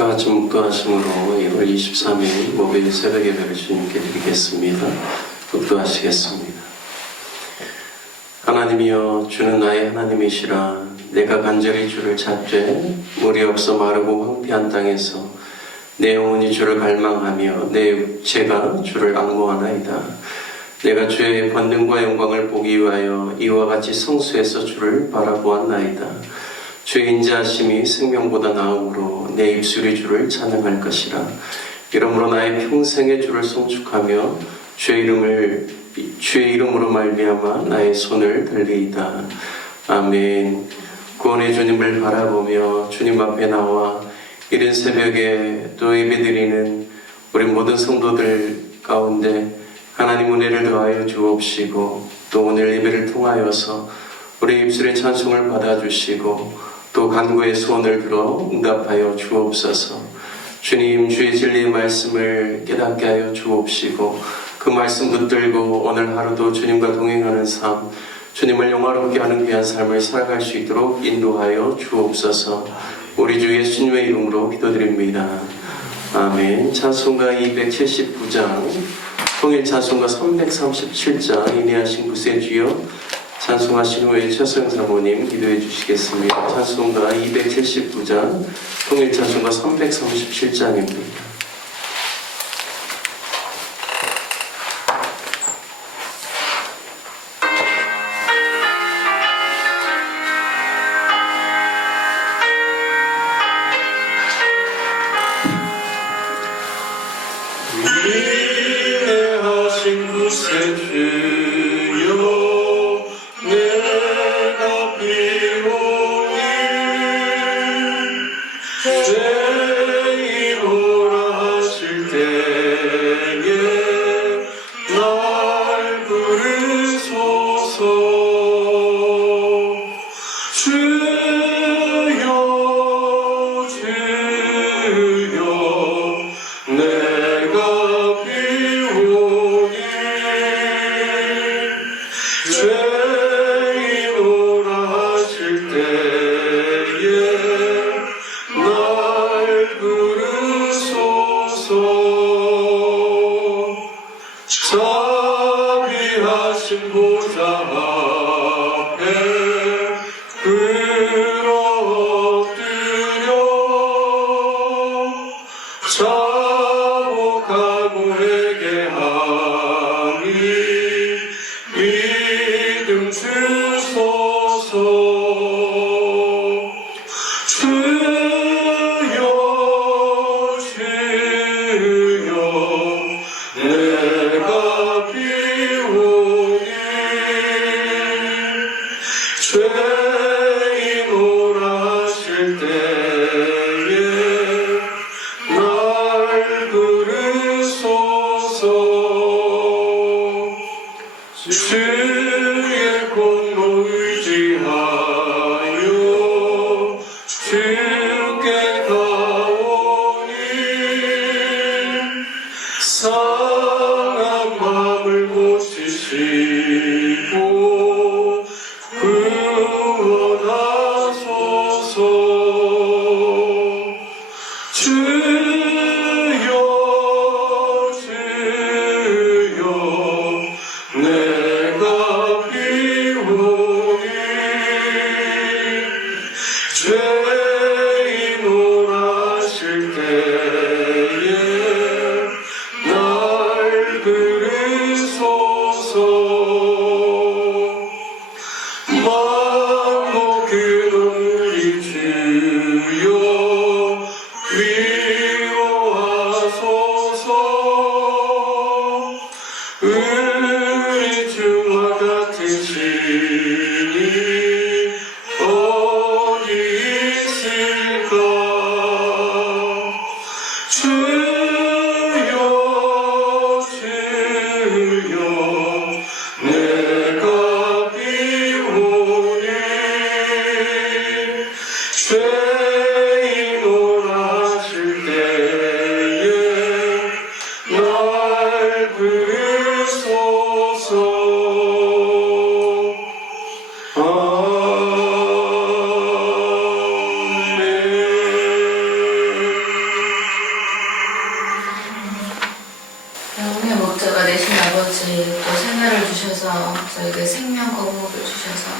다 같이 묵도하심으로 1월 23일 목요일 새벽 예배를 주님께 드리겠습니다. 묵도하시겠습니다. 하나님이여, 주는 나의 하나님이시라. 내가 간절히 주를 찾되 물이 없어 마르고 황폐한 땅에서 내 영혼이 주를 갈망하며 내 육체가 주를 앙모하나이다. 내가 주의 권능과 영광을 보기 위하여 이와 같이 성수에서 주를 바라보았나이다. 주의 인자하심이 생명보다 나음으로 내 입술이 주를 찬양할 것이라. 이러므로 나의 평생에 주를 송축하며 주의 이름으로 말미암아 나의 손을 들리이다. 아멘. 구원의 주님을 바라보며 주님 앞에 나와 이른 새벽에 또 예배드리는 우리 모든 성도들 가운데 하나님 은혜를 더하여 주옵시고, 또 오늘 예배를 통하여서 우리 입술의 찬송을 받아주시고 또 간구의 소원을 들어 응답하여 주옵소서. 주님, 주의 진리의 말씀을 깨닫게 하여 주옵시고 그 말씀 붙들고 오늘 하루도 주님과 동행하는 삶, 주님을 영화롭게 하는 귀한 삶을 살아갈 수 있도록 인도하여 주옵소서. 우리 주 예수님의 이름으로 기도드립니다. 아멘. 찬송가 279장, 통일 찬송가 337장, 인내하신 구세주여 찬송하신 후에 최소영 사모님 기도해 주시겠습니다. 찬송가 279장, 통일 찬송가 337장입니다. 인내하신 구세주여 내가 비오니 죄인오라 하실 때에 날 부르소서. 주여 주여 내가 비오니 죄인오라 하실 때에 날 부르소서. 자비하신 보좌 앞에 엎드려 자복하고 회개하니 믿음 주소서. 주여 주여 내가 비오니 죄인오라 하실 때에 날 부르소서. 주의 공로 의지하여 주께 가오니 상한 마음을 고치시고 구원하소서. 주여 주여 내가 비오니 죄인오라 하실 때에 날 부르소서. 만국 근원이 주여 저희에게 또 생명을 주셔서 저에게 생명 거룩을 주셔서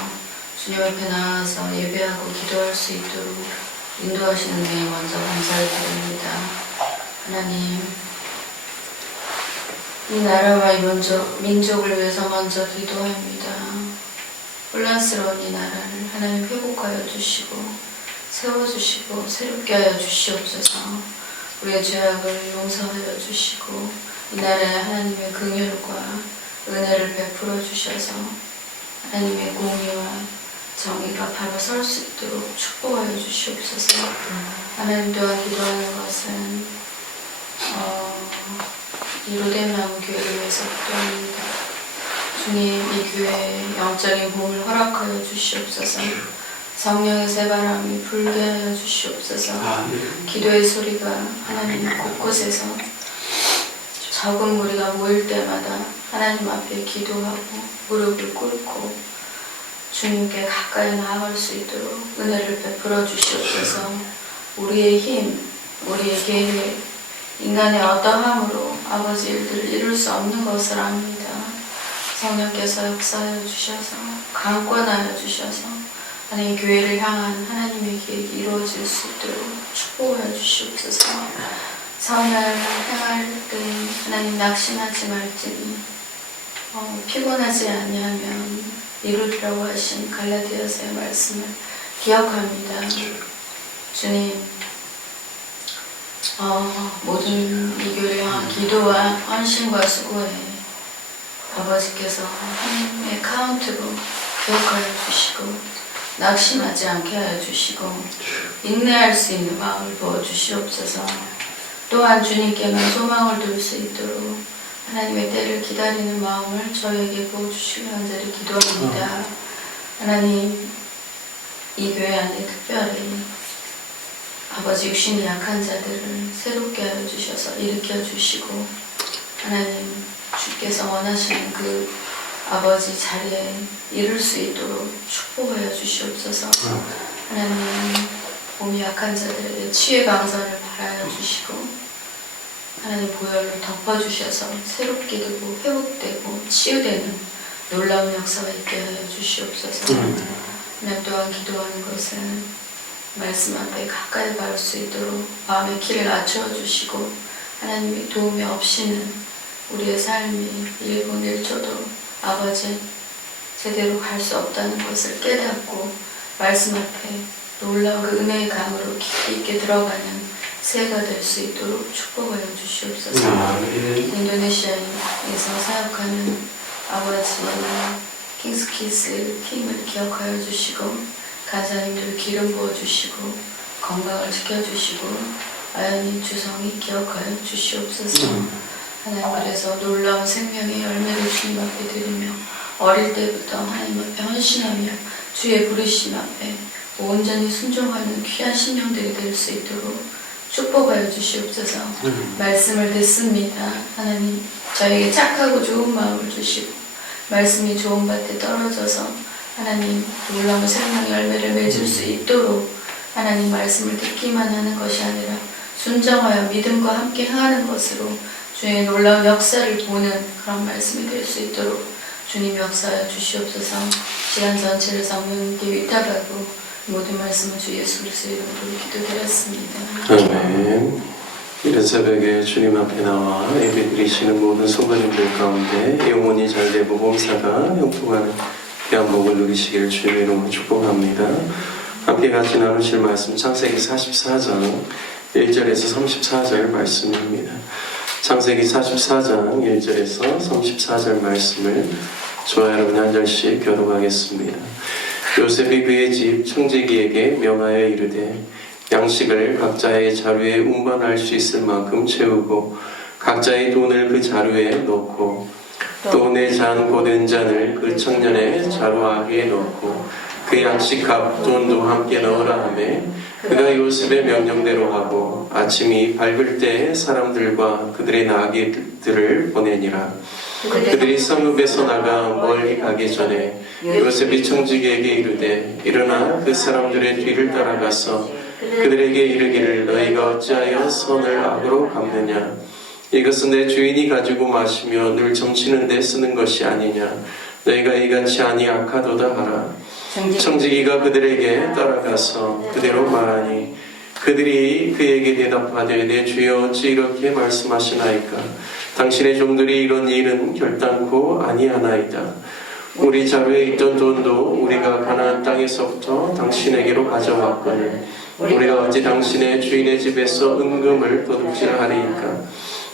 주님 앞에 나와서 예배하고 기도할 수 있도록 인도하시는 데 먼저 감사를 드립니다. 하나님, 이 나라와 이 민족을 위해서 먼저 기도합니다. 혼란스러운 이 나라를 하나님 회복하여 주시고 세워주시고 새롭게 하여 주시옵소서. 우리의 죄악을 용서하여 주시고 이 나라에 하나님의 긍휼과 은혜를 베풀어 주셔서 하나님의 공의와 정의가 바로 설 수 있도록 축복하여 주시옵소서. 하나님 또한 기도하는 것은 이 로뎀나무 교회를 위해서 기도합니다. 주님, 이 교회에 영적인 봄을 허락하여 주시옵소서. 성령의 새바람이 불게 하여 주시옵소서. 기도의 소리가 하나님 곳곳에서 적은 무리가 모일 때마다 하나님 앞에 기도하고 무릎을 꿇고 주님께 가까이 나아갈 수 있도록 은혜를 베풀어 주시옵소서. 우리의 힘, 우리의 계획, 인간의 어떠함으로 아버지 일들을 이룰 수 없는 것을 압니다. 성령께서 역사하여 주셔서 강권하여 주셔서 하나님 교회를 향한 하나님의 계획이 이루어질 수 있도록 축복하여 주시옵소서. 선을 행할 때 하나님 낙심하지 말지니 피곤하지 아니하면 이루리라고 하신 갈라디아서의 말씀을 기억합니다. 주님, 모든 이 교회를 향한 기도와 헌신과 수고에 아버지께서 하나님의 카운트로 기억하여 주시고 낙심하지 않게 하여 주시고 인내할 수 있는 마음을 부어주시옵소서. 또한 주님께만 소망을 둘 수 있도록 하나님의 때를 기다리는 마음을 저에게 부어주시며 간절히 기도합니다. 하나님, 이 교회 안에 특별히 아버지 육신이 약한 자들을 새롭게 하여 주셔서 일으켜 주시고 하나님 주께서 원하시는 그 아버지 자리에 이룰 수 있도록 축복하여 주시옵소서. 하나님, 몸이 약한 자들에게 치유의 강선을 바라여 주시고 하나님 보혈로 덮어주셔서 새롭게 되고 회복되고 치유되는 놀라운 역사가 있게 하여 주시옵소서. 하나님 또한 기도하는 것은 말씀 앞에 가까이 갈 수 있도록 마음의 길을 낮추어 주시고 하나님의 도움이 없이는 우리의 삶이 1분 1초도 아버지 제대로 갈 수 없다는 것을 깨닫고 말씀 앞에 놀라운 그 은혜의 강으로 깊이 있게 들어가는 새해가 될 수 있도록 축복하여 주시옵소서. 인도네시아에서 사역하는 아버지 킹스키스 팀을 기억하여 주시고 간사님들 기름 부어주시고 건강을 지켜주시고 아연이 주성이 기억하여 주시옵소서. 하나님, 그래서 놀라운 생명의 열매를 주님 앞에 드리며 어릴 때부터 하나님 앞에 헌신하며 주의 부르심 앞에 온전히 순종하는 귀한 심령들이 될 수 있도록 축복하여 주시옵소서. 말씀을 듣습니다. 하나님, 저에게 착하고 좋은 마음을 주시고 말씀이 좋은 밭에 떨어져서 하나님 놀라운 생명의 열매를 맺을 수 있도록 하나님 말씀을 듣기만 하는 것이 아니라 순종하여 믿음과 함께 행하는 것으로 주의 놀라운 역사를 보는 그런 말씀이 될 수 있도록 주님 역사하여 주시옵소서. 시간 전체를 성령님께 위탁하고 모든 말씀은 주 예수 그리스도의 이름으로 기도드렸습니다. 아멘. 이른 새벽에 주님 앞에 나와 예배드리시는 모든 성도님들 가운데 영혼이 잘되고 몸사가 형통하는 귀한 복을 누리시기를 주님의 이름으로 축복합니다. 함께 같이 나누실 말씀 창세기 44장 1절에서 34절 말씀입니다. 창세기 44장 1절에서 34절 말씀을 저와 여러분 한 절씩 교독하겠습니다. 요셉이 그의 집 청지기에게 명하여 이르되 양식을 각자의 자루에 운반할 수 있을 만큼 채우고 각자의 돈을 그 자루에 넣고 또 내 잔 곧 은잔을 그 청년의 자루아기에 넣고 그 양식값 돈도 함께 넣으라 하매 그가 요셉의 명령대로 하고 아침이 밝을 때에 사람들과 그들의 나귀들을 보내니라. 그들이 성읍에서 나가 멀리 가기 전에 요셉이 청지기에게 이르되 일어나 그 사람들의 뒤를 따라가서 그들에게 이르기를 너희가 어찌하여 선을 악으로 갚느냐 이것은 내 주인이 가지고 마시며 늘 점치는 데 쓰는 것이 아니냐. 너희가 이같이 아니 악하도다 하라. 청지기가 그들에게 따라가서 그대로 말하니 그들이 그에게 대답하되 내 주여 어찌 이렇게 말씀하시나이까. 당신의 종들이 이런 일은 결단코 아니하나이다. 우리 자루에 있던 돈도 우리가 가나안 땅에서부터 당신에게로 가져왔거늘 우리가 어찌 당신의 주인의 집에서 은금을 도둑질하리이까.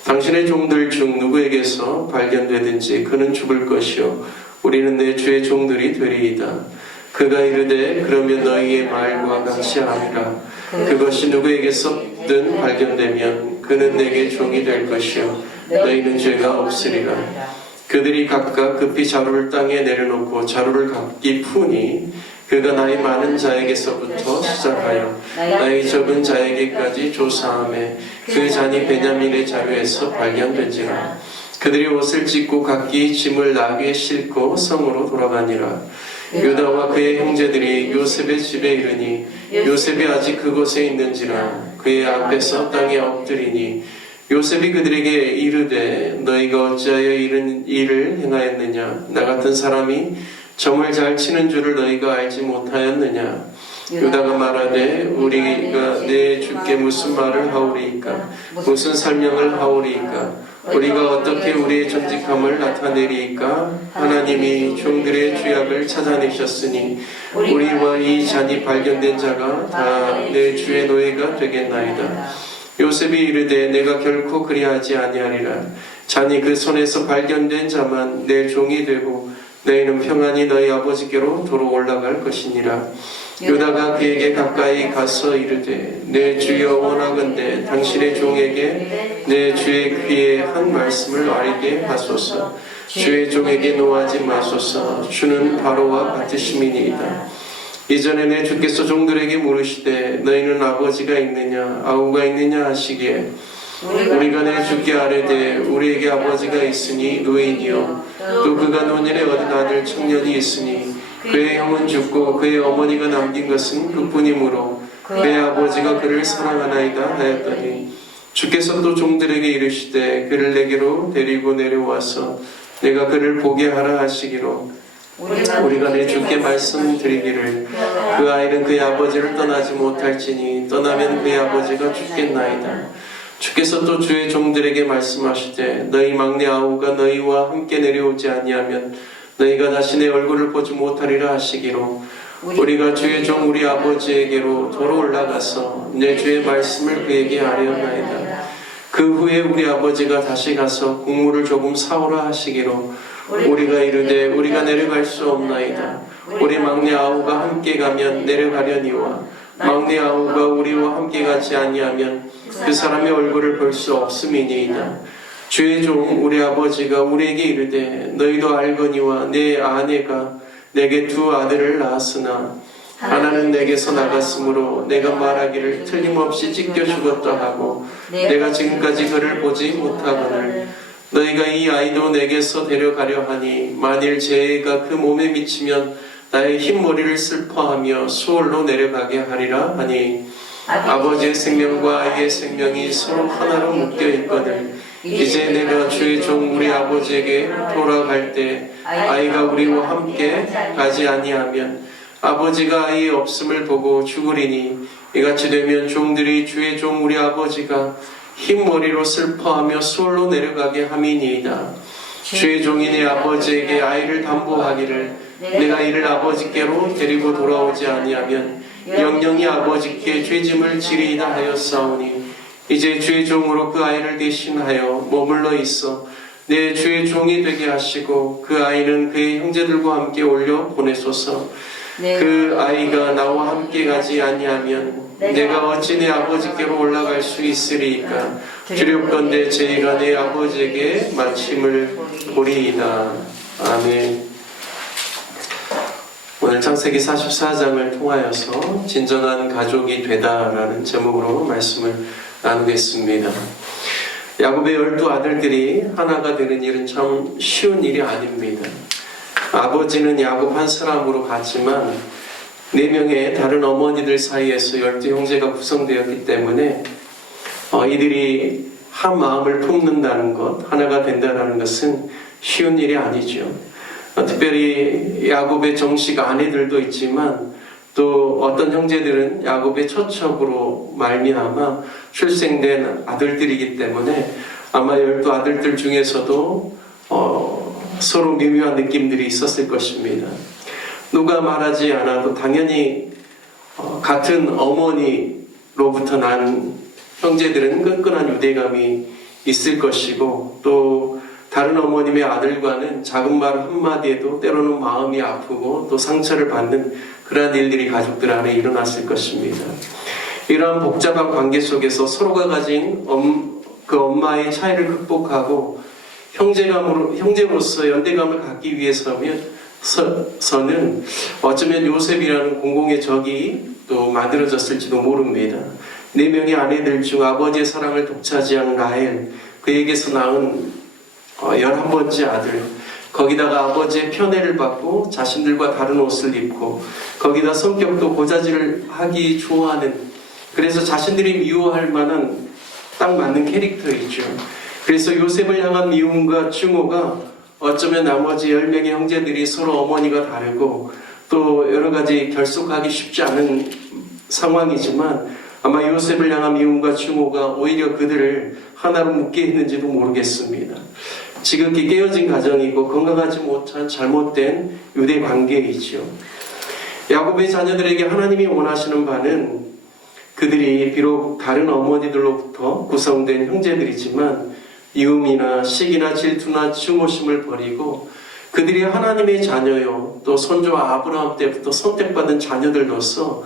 당신의 종들 중 누구에게서 발견되든지 그는 죽을 것이요 우리는 내 주의 종들이 되리이다. 그가 이르되 그러면 너희의 말과 같이 하리라. 그것이 누구에게서든 발견되면 그는 내게 종이 될 것이요 너희는 죄가 없으리라. 그들이 각각 급히 자루를 땅에 내려놓고 자루를 각기 푸니 그가 나이 많은 자에게서부터 시작하여 나이 적은 자에게까지 조사하매 그 잔이 베냐민의 자루에서 발견된지라. 그들이 옷을 찢고 각기 짐을 나귀에 싣고 성으로 돌아가니라. 유다와 그의 형제들이 요셉의 집에 이르니 요셉이 아직 그곳에 있는지라. 그의 앞에서 땅에 엎드리니 요셉이 그들에게 이르되 너희가 어찌하여 이런 일을 행하였느냐. 나 같은 사람이 점을 잘 치는 줄을 너희가 알지 못하였느냐. 유다가 말하되 우리가 내 주께 무슨 말을 하오리이까. 무슨 설명을 하오리이까. 우리가 어떻게 우리의 정직함을 나타내리이까. 하나님이 종들의 죄악을 찾아내셨으니 우리와 이 잔이 발견된 자가 다 내 주의 노예가 되겠나이다. 요셉이 이르되 내가 결코 그리하지 아니하리라. 잔이 그 손에서 발견된 자만 내 종이 되고 너희는 평안히 너희 아버지께로 도로 올라갈 것이니라. 유다가 그에게 가까이 가서 이르되 내 주여 원하건대 당신의 종에게 내 주의 귀에 한 말씀을 알게 하소서. 주의 종에게 노하지 마소서. 주는 바로와 같으심이니이다. 이전에 내 주께서 종들에게 물으시되 너희는 아버지가 있느냐 아우가 있느냐 하시기에 우리가 내 주께 아뢰되 우리에게 아버지가 있으니 노인이요 또 그가 노년에 얻은 아들 청년이 있으니 그의 형은 죽고 그의 어머니가 남긴 것은 그뿐이므로 그의 아버지가 그를 사랑하나이다 하였더니 주께서 또 종들에게 이르시되 그를 내게로 데리고 내려와서 내가 그를 보게 하라 하시기로 우리가 내 주께 말씀드리기를 그 아이는 그의 아버지를 떠나지 못할지니 떠나면 그의 아버지가 죽겠나이다. 주께서 또 주의 종들에게 말씀하시되 너희 막내 아우가 너희와 함께 내려오지 아니하면 너희가 다시 내 얼굴을 보지 못하리라 하시기로 우리가 주의 종 우리 아버지에게로 도로 올라가서 내 주의 말씀을 그에게 아뢰었나이다. 그 후에 우리 아버지가 다시 가서 곡물을 조금 사오라 하시기로 우리가 이르되 우리가 내려갈 수 없나이다. 우리 막내 아우가 함께 가면 내려가려니와 막내 아우가 우리와 함께 가지 아니하면 그 사람의 얼굴을 볼 수 없음이니이다. 주의 종 우리 아버지가 우리에게 이르되 너희도 알거니와 내 아내가 내게 두 아들을 낳았으나 하나는 내게서 나갔으므로 내가 말하기를 틀림없이 찢겨 죽었다 하고 내가 지금까지 그를 보지 못하거늘 너희가 이 아이도 내게서 데려가려 하니 만일 재해가 그 몸에 미치면 나의 흰머리를 슬퍼하며 수월로 내려가게 하리라 하니 아버지의 생명과 아이의 생명이 서로 하나로 묶여 있거늘 이제 내가 주의 종 우리 아버지에게 돌아갈 때 아이가 우리와 함께 가지 아니하면 아버지가 아이의 없음을 보고 죽으리니 이같이 되면 종들이 주의 종 우리 아버지가 흰 머리로 슬퍼하며 수월로 내려가게 함이니이다. 주의 종이 내 아버지에게 아이를 담보하기를 내가 이를 아버지께로 데리고 돌아오지 아니하면 영영이 아버지께 죄짐을 지리이다 하였사오니 이제 주의 종으로 그 아이를 대신하여 머물러 있어 내 주의 종이 되게 하시고 그 아이는 그의 형제들과 함께 올려 보내소서. 그 아이가 나와 함께 가지 아니하면 내가 어찌 내 아버지께로 올라갈 수 있으리이까. 두렵건대 저희가 내 아버지에게 마침을 보리이다. 아멘. 오늘 창세기 44장을 통하여서 진정한 가족이 되다라는 제목으로 말씀을 나누겠습니다. 야곱의 12 아들들이 하나가 되는 일은 참 쉬운 일이 아닙니다. 아버지는 야곱 한 사람으로 갔지만 4명의 다른 어머니들 사이에서 12 형제가 구성되었기 때문에 이들이 한 마음을 품는다는 것, 하나가 된다는 것은 쉬운 일이 아니죠. 특별히 야곱의 정식 아내들도 있지만 또 어떤 형제들은 야곱의 초척으로 말미암아 출생된 아들들이기 때문에 아마 12아들들 중에서도 서로 미묘한 느낌들이 있었을 것입니다. 누가 말하지 않아도 당연히 같은 어머니로부터 난 형제들은 끈끈한 유대감이 있을 것이고 또 다른 어머님의 아들과는 작은 말 한마디에도 때로는 마음이 아프고 또 상처를 받는 그러한 일들이 가족들 안에 일어났을 것입니다. 이러한 복잡한 관계 속에서 서로가 가진 그 엄마의 차이를 극복하고 형제로서 연대감을 갖기 위해서는 어쩌면 요셉이라는 공공의 적이 또 만들어졌을지도 모릅니다. 4명의 아내들 중 아버지의 사랑을 독차지한 라헬, 그에게서 낳은 11번째 아들, 거기다가 아버지의 편애를 받고 자신들과 다른 옷을 입고 거기다 성격도 고자질을 하기 좋아하는, 그래서 자신들이 미워할 만한 딱 맞는 캐릭터이죠. 그래서 요셉을 향한 미움과 증오가 어쩌면 나머지 10명의 형제들이 서로 어머니가 다르고 또 여러 가지 결속하기 쉽지 않은 상황이지만 아마 요셉을 향한 미움과 증오가 오히려 그들을 하나로 묶게 했는지도 모르겠습니다. 지극히 깨어진 가정이고 건강하지 못한 잘못된 유대 관계이죠. 야곱의 자녀들에게 하나님이 원하시는 바는 그들이 비록 다른 어머니들로부터 구성된 형제들이지만 미움이나 시기나 질투나 증오심을 버리고 그들이 하나님의 자녀요, 또 선조와 아브라함 때부터 선택받은 자녀들로서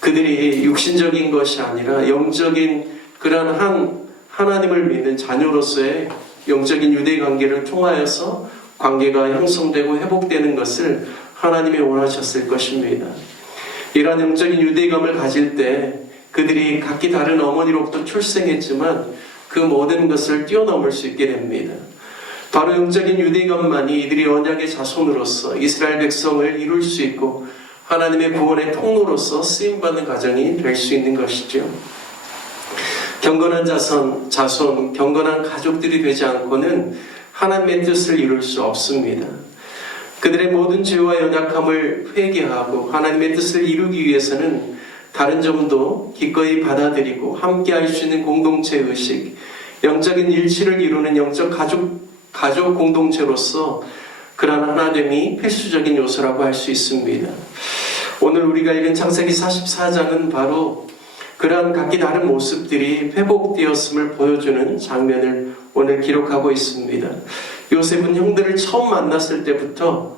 그들이 육신적인 것이 아니라 영적인 그러한 하나님을 믿는 자녀로서의 영적인 유대 관계를 통하여서 관계가 형성되고 회복되는 것을 하나님이 원하셨을 것입니다. 이러한 영적인 유대감을 가질 때 그들이 각기 다른 어머니로부터 출생했지만 그 모든 것을 뛰어넘을 수 있게 됩니다. 바로 영적인 유대감만이 이들이 언약의 자손으로서 이스라엘 백성을 이룰 수 있고 하나님의 구원의 통로로서 쓰임받는 가정이 될 수 있는 것이죠. 경건한 자손, 경건한 가족들이 되지 않고는 하나님의 뜻을 이룰 수 없습니다. 그들의 모든 죄와 연약함을 회개하고 하나님의 뜻을 이루기 위해서는 다른 점도 기꺼이 받아들이고 함께 할 수 있는 공동체 의식, 영적인 일치를 이루는 영적 가족 공동체로서 그러한 하나됨이 필수적인 요소라고 할 수 있습니다. 오늘 우리가 읽은 창세기 44장은 바로 그러한 각기 다른 모습들이 회복되었음을 보여주는 장면을 오늘 기록하고 있습니다. 요셉은 형들을 처음 만났을 때부터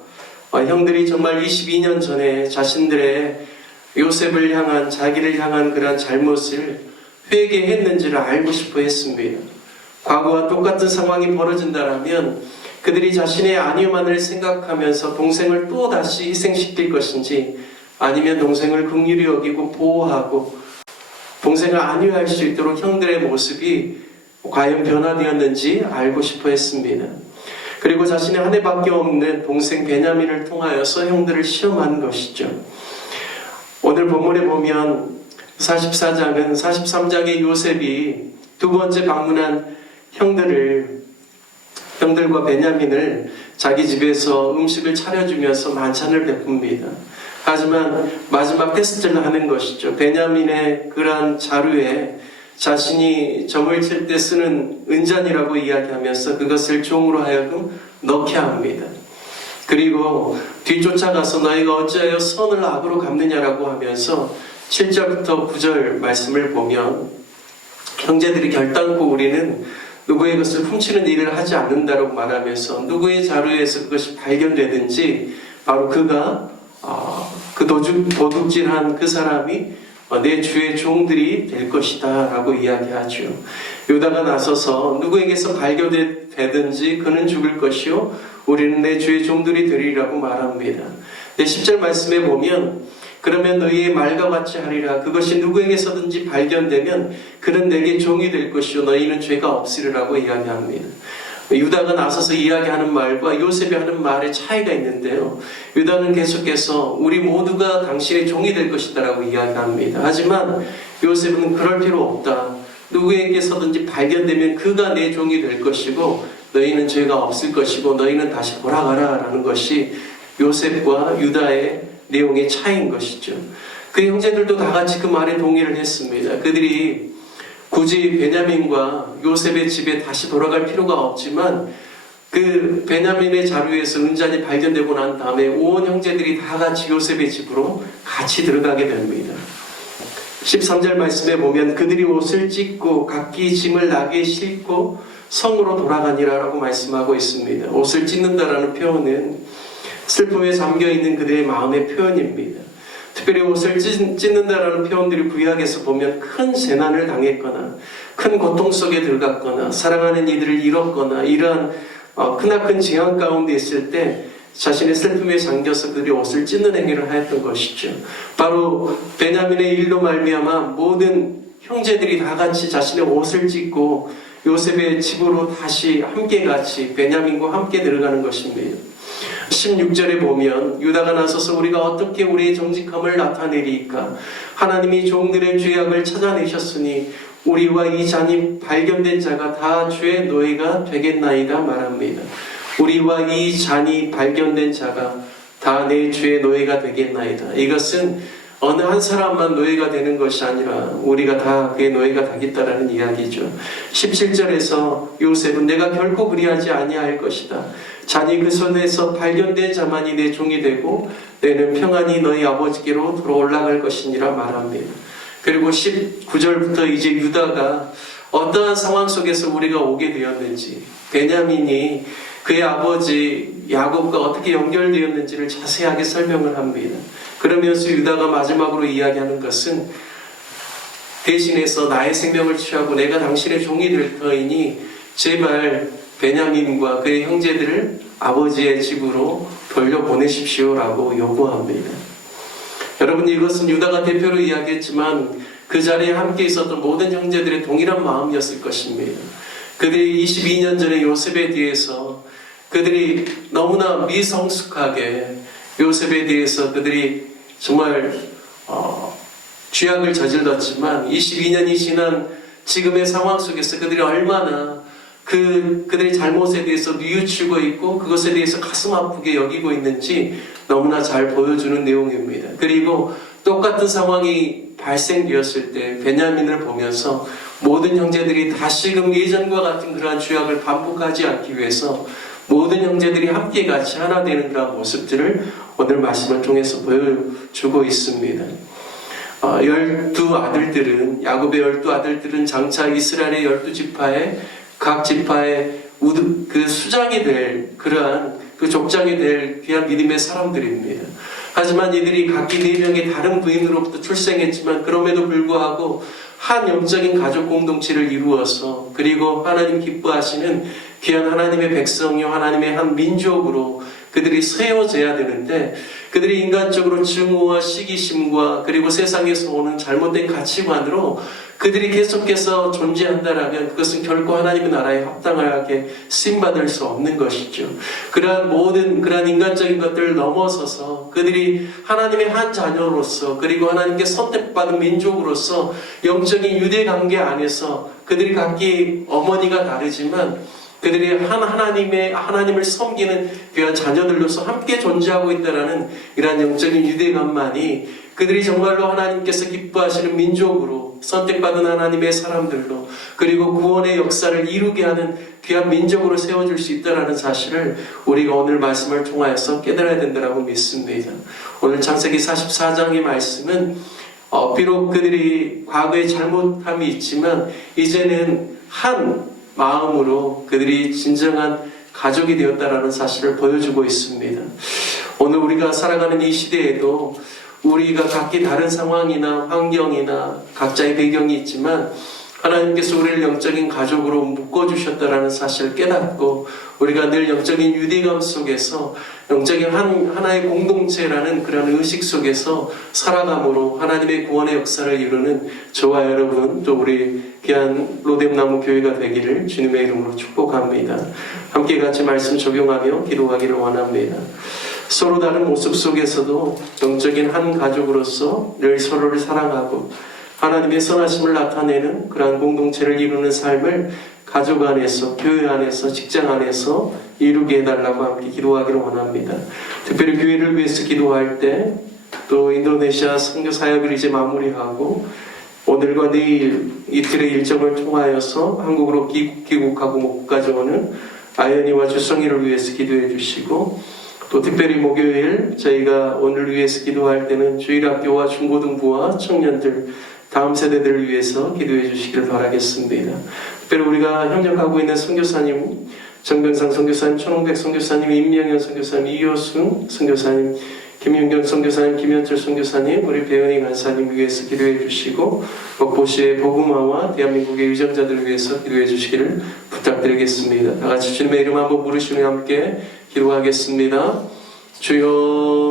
형들이 정말 22년 전에 자신들의 요셉을 향한, 자기를 향한 그러한 잘못을 회개했는지를 알고 싶어 했습니다. 과거와 똑같은 상황이 벌어진다면 그들이 자신의 안위만을 생각하면서 동생을 또 다시 희생시킬 것인지 아니면 동생을 긍휼히 여기고 보호하고 동생을 안위할 수 있도록 형들의 모습이 과연 변화되었는지 알고 싶어 했습니다. 그리고 자신의 한 해밖에 없는 동생 베냐민을 통하여서 형들을 시험한 것이죠. 오늘 본문에 보면 44장은 43장의 요셉이 두 번째 방문한 형들과 베냐민을 자기 집에서 음식을 차려주면서 만찬을 베풉니다. 하지만 마지막 테스트를 하는 것이죠. 베냐민의 그러한 자루에 자신이 점을 칠 때 쓰는 은잔이라고 이야기하면서 그것을 종으로 하여금 넣게 합니다. 그리고 뒤쫓아가서 너희가 어찌하여 선을 악으로 갚느냐라고 하면서 7절부터 9절 말씀을 보면 형제들이 결단코 우리는 누구의 것을 훔치는 일을 하지 않는다라고 말하면서 누구의 자루에서 그것이 발견되든지 바로 그가 그 도둑질한 그 사람이 내 주의 종들이 될 것이다 라고 이야기하죠. 유다가 나서서 누구에게서 발견되든지 그는 죽을 것이요 우리는 내 주의 종들이 되리라고 말합니다. 10절 말씀에 보면 그러면 너희의 말과 같이 하리라. 그것이 누구에게서든지 발견되면 그는 내게 종이 될 것이요 너희는 죄가 없으리라고 이야기합니다. 유다가 나서서 이야기하는 말과 요셉이 하는 말의 차이가 있는데요. 유다는 계속해서 우리 모두가 당신의 종이 될 것이다 라고 이야기합니다. 하지만 요셉은 그럴 필요 없다. 누구에게서든지 발견되면 그가 내 종이 될 것이고 너희는 죄가 없을 것이고 너희는 다시 돌아가라 라는 것이 요셉과 유다의 내용의 차이인 것이죠. 그 형제들도 다 같이 그 말에 동의를 했습니다. 그들이 굳이 베냐민과 요셉의 집에 다시 돌아갈 필요가 없지만 그 베냐민의 자루에서 은잔이 발견되고 난 다음에 온 형제들이 다 같이 요셉의 집으로 같이 들어가게 됩니다. 13절 말씀에 보면 그들이 옷을 찢고 각기 짐을 나귀에 싣고 성으로 돌아가니라 라고 말씀하고 있습니다. 옷을 찢는다라는 표현은 슬픔에 잠겨있는 그들의 마음의 표현입니다. 특별히 옷을 찢는다라는 표현들이 구약에서 보면 큰 재난을 당했거나 큰 고통 속에 들어갔거나 사랑하는 이들을 잃었거나 이러한 크나큰 재앙 가운데 있을 때 자신의 슬픔에 잠겨서 그들이 옷을 찢는 행위를 하였던 것이죠. 바로 베냐민의 일로 말미암아 모든 형제들이 다 같이 자신의 옷을 찢고 요셉의 집으로 다시 함께 같이 베냐민과 함께 들어가는 것입니다. 16절에 보면 유다가 나서서 우리가 어떻게 우리의 정직함을 나타내리이까 하나님이 종들의 죄악을 찾아내셨으니 우리와 이 잔이 발견된 자가 다 주의 노예가 되겠나이다 말합니다. 우리와 이 잔이 발견된 자가 다 내 주의 노예가 되겠나이다. 이것은 어느 한 사람만 노예가 되는 것이 아니라 우리가 다 그의 노예가 되겠다라는 이야기죠. 17절에서 요셉은 내가 결코 그리하지 아니할 것이다. 잔이 그 손에서 발견된 자만이 내 종이 되고 너희는 평안히 너희 아버지께로 돌아올라갈 것이니라 말합니다. 그리고 19절부터 이제 유다가 어떠한 상황 속에서 우리가 오게 되었는지 베냐민이 그의 아버지 야곱과 어떻게 연결되었는지를 자세하게 설명을 합니다. 그러면서 유다가 마지막으로 이야기하는 것은 대신해서 나의 생명을 취하고 내가 당신의 종이 될 터이니 제발 베냐민과 그의 형제들을 아버지의 집으로 돌려보내십시오라고 요구합니다. 여러분, 이것은 유다가 대표로 이야기했지만 그 자리에 함께 있었던 모든 형제들의 동일한 마음이었을 것입니다. 그들이 22년 전에 요셉에 대해서 그들이 너무나 미성숙하게 요셉에 대해서 그들이 정말 죄악을 저질렀지만 22년이 지난 지금의 상황 속에서 그들이 얼마나 그들의 잘못에 대해서 뉘우치고 있고 그것에 대해서 가슴 아프게 여기고 있는지 너무나 잘 보여주는 내용입니다. 그리고 똑같은 상황이 발생되었을 때 베냐민을 보면서 모든 형제들이 다시금 예전과 같은 그러한 죄악을 반복하지 않기 위해서 모든 형제들이 함께 같이 하나 되는 그런 모습들을 오늘 말씀을 통해서 보여주고 있습니다. 12아들들은 야곱의 12아들들은 장차 이스라엘의 12지파의 각 지파의 그 수장이 될 그러한 그 족장이 될 귀한 믿음의 사람들입니다. 하지만 이들이 각기 4명의 다른 부인으로부터 출생했지만 그럼에도 불구하고 한 영적인 가족 공동체를 이루어서 그리고 하나님 기뻐하시는 귀한 하나님의 백성이요 하나님의 한 민족으로 그들이 세워져야 되는데 그들이 인간적으로 증오와 시기심과 그리고 세상에서 오는 잘못된 가치관으로 그들이 계속해서 존재한다라면 그것은 결코 하나님의 나라에 합당하게 쓰임받을 수 없는 것이죠. 그러한 모든 그러한 인간적인 것들을 넘어서서 그들이 하나님의 한 자녀로서 그리고 하나님께 선택받은 민족으로서 영적인 유대 관계 안에서 그들이 각기 어머니가 다르지만 그들이 하나님을 섬기는 귀한 자녀들로서 함께 존재하고 있다는 이러한 영적인 유대감만이 그들이 정말로 하나님께서 기뻐하시는 민족으로 선택받은 하나님의 사람들로 그리고 구원의 역사를 이루게 하는 귀한 민족으로 세워줄 수 있다는 사실을 우리가 오늘 말씀을 통하여서 깨달아야 된다고 믿습니다. 오늘 창세기 44장의 말씀은 비록 그들이 과거에 잘못함이 있지만 이제는 한 마음으로 그들이 진정한 가족이 되었다라는 사실을 보여주고 있습니다. 오늘 우리가 살아가는 이 시대에도 우리가 각기 다른 상황이나 환경이나 각자의 배경이 있지만 하나님께서 우리를 영적인 가족으로 묶어주셨다라는 사실을 깨닫고 우리가 늘 영적인 유대감 속에서 영적인 하나의 공동체라는 그런 의식 속에서 살아감으로 하나님의 구원의 역사를 이루는 저와 여러분 또 우리 귀한 로뎀나무 교회가 되기를 주님의 이름으로 축복합니다. 함께 같이 말씀 적용하며 기도하기를 원합니다. 서로 다른 모습 속에서도 영적인 한 가족으로서 늘 서로를 사랑하고 하나님의 선하심을 나타내는 그러한 공동체를 이루는 삶을 가족 안에서, 교회 안에서, 직장 안에서 이루게 해달라고 함께 기도하기를 원합니다. 특별히 교회를 위해서 기도할 때, 또 인도네시아 선교 사역을 이제 마무리하고 오늘과 내일 이틀의 일정을 통하여서 한국으로 귀국하고 못 가져오는 아연이와 주성이를 위해서 기도해 주시고, 또 특별히 목요일 저희가 오늘 위해서 기도할 때는 주일학교와 중고등부와 청년들, 다음 세대들을 위해서 기도해 주시기를 바라겠습니다. 특별히 우리가 협력하고 있는 선교사님, 정병상 선교사님, 천홍백 선교사님, 임명현 선교사님, 이효승 선교사님, 김윤경 선교사님, 김현철 선교사님, 우리 배은희 간사님 위해서 기도해 주시고, 먹보시의 복음화와 대한민국의 유정자들을 위해서 기도해 주시기를 부탁드리겠습니다. 다 같이 주님의 이름 한번 부르시며 함께 기도하겠습니다. 주여